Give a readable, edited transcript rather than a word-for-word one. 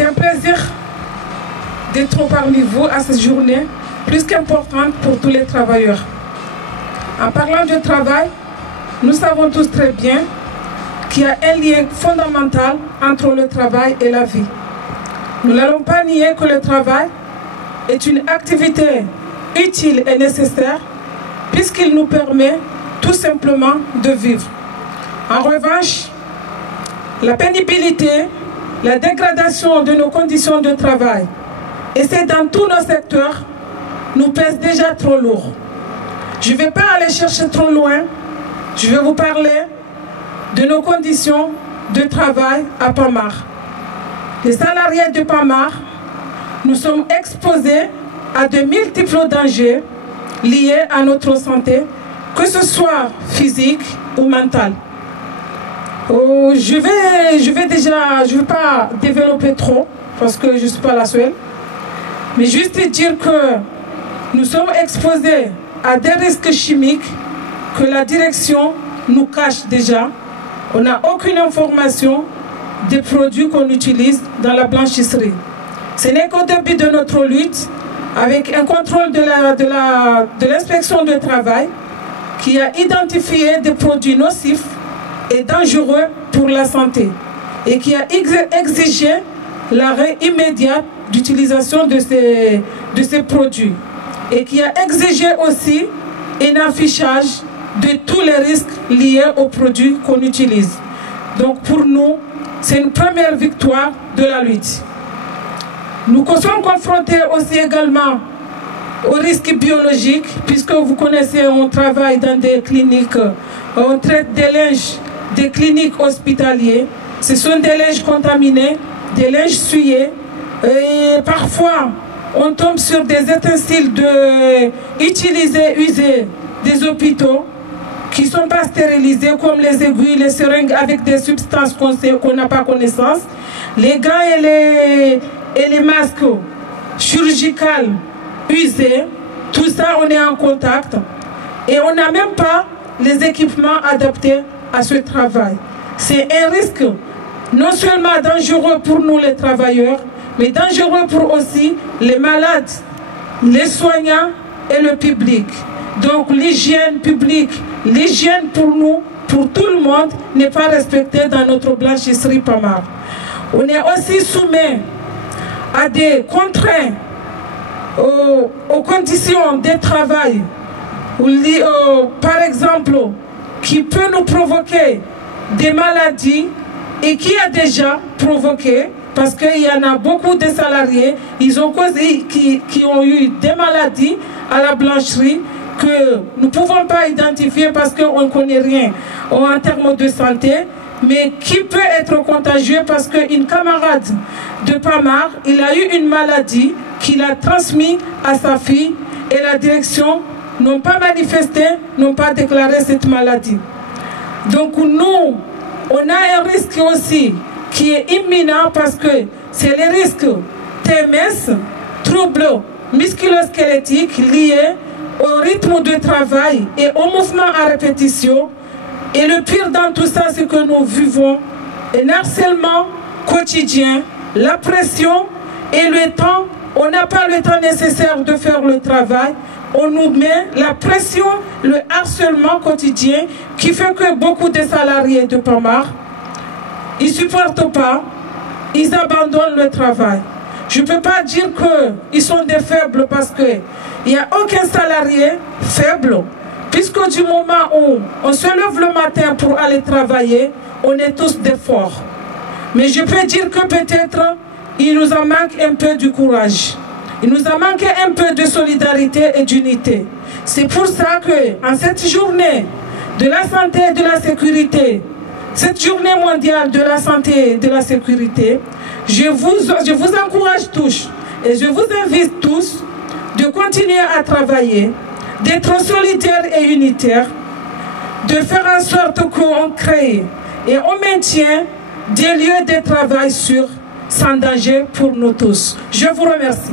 C'est un plaisir d'être parmi vous à cette journée plus qu'importante pour tous les travailleurs. En parlant de travail, nous savons tous très bien qu'il y a un lien fondamental entre le travail et la vie. Nous n'allons pas nier que le travail est une activité utile et nécessaire puisqu'il nous permet tout simplement de vivre. En revanche, la pénibilité, la dégradation de nos conditions de travail, et c'est dans tous nos secteurs, nous pèse déjà trop lourd. Je ne vais pas aller chercher trop loin, je vais vous parler de nos conditions de travail à Pamar. Les salariés de Pamar, nous sommes exposés à de multiples dangers liés à notre santé, que ce soit physique ou mentale. Je vais pas développer trop, parce que je ne suis pas la seule, mais juste dire que nous sommes exposés à des risques chimiques que la direction nous cache déjà. On n'a aucune information des produits qu'on utilise dans la blanchisserie. Ce n'est qu'au début de notre lutte, avec un contrôle de l'inspection du travail, qui a identifié des produits nocifs et dangereux pour la santé et qui a exigé l'arrêt immédiat d'utilisation de ces produits et qui a exigé aussi un affichage de tous les risques liés aux produits qu'on utilise. Donc pour nous, c'est une première victoire de la lutte. Nous sommes confrontés aussi également aux risques biologiques, puisque vous connaissez, on travaille dans des cliniques, on traite des linges des cliniques hospitalières. Ce sont des linges contaminés, des linges souillés, et parfois on tombe sur des ustensiles usés des hôpitaux qui ne sont pas stérilisés, comme les aiguilles, les seringues avec des substances qu'on n'a pas connaissance, les gants et les masques chirurgicaux usés, tout ça on est en contact et on n'a même pas les équipements adaptés à ce travail. C'est un risque non seulement dangereux pour nous les travailleurs, mais dangereux pour aussi les malades, les soignants et le public. Donc l'hygiène publique, l'hygiène pour nous, pour tout le monde, n'est pas respectée dans notre blanchisserie Pamar. On est aussi soumis à des contraintes aux conditions de travail, par exemple, qui peut nous provoquer des maladies et qui a déjà provoqué, parce qu'il y en a beaucoup de salariés, ils ont causé, qui ont eu des maladies à la blancherie que nous ne pouvons pas identifier parce qu'on ne connaît rien en termes de santé, mais qui peut être contagieux parce qu'une camarade de Pamar, il a eu une maladie qu'il a transmise à sa fille et la direction n'ont pas manifesté, n'ont pas déclaré cette maladie. Donc nous, on a un risque aussi qui est imminent parce que c'est le risque TMS, troubles musculo-squelettiques liés au rythme de travail et au mouvement à répétition. Et le pire dans tout ça, c'est que nous vivons un harcèlement quotidien, la pression et le temps. On n'a pas le temps nécessaire de faire le travail. On nous met la pression, le harcèlement quotidien qui fait que beaucoup de salariés de Pamar, ils ne supportent pas, ils abandonnent le travail. Je ne peux pas dire qu'ils sont des faibles parce qu'il n'y a aucun salarié faible, puisque du moment où on se lève le matin pour aller travailler, on est tous des forts. Mais je peux dire que peut-être il nous en manque un peu du courage. Il nous a manqué un peu de solidarité et d'unité. C'est pour ça qu'en cette journée de la santé et de la sécurité, cette journée mondiale de la santé et de la sécurité, je vous encourage tous et je vous invite tous de continuer à travailler, d'être solidaires et unitaires, de faire en sorte qu'on crée et on maintient des lieux de travail sûrs, sans danger pour nous tous. Je vous remercie.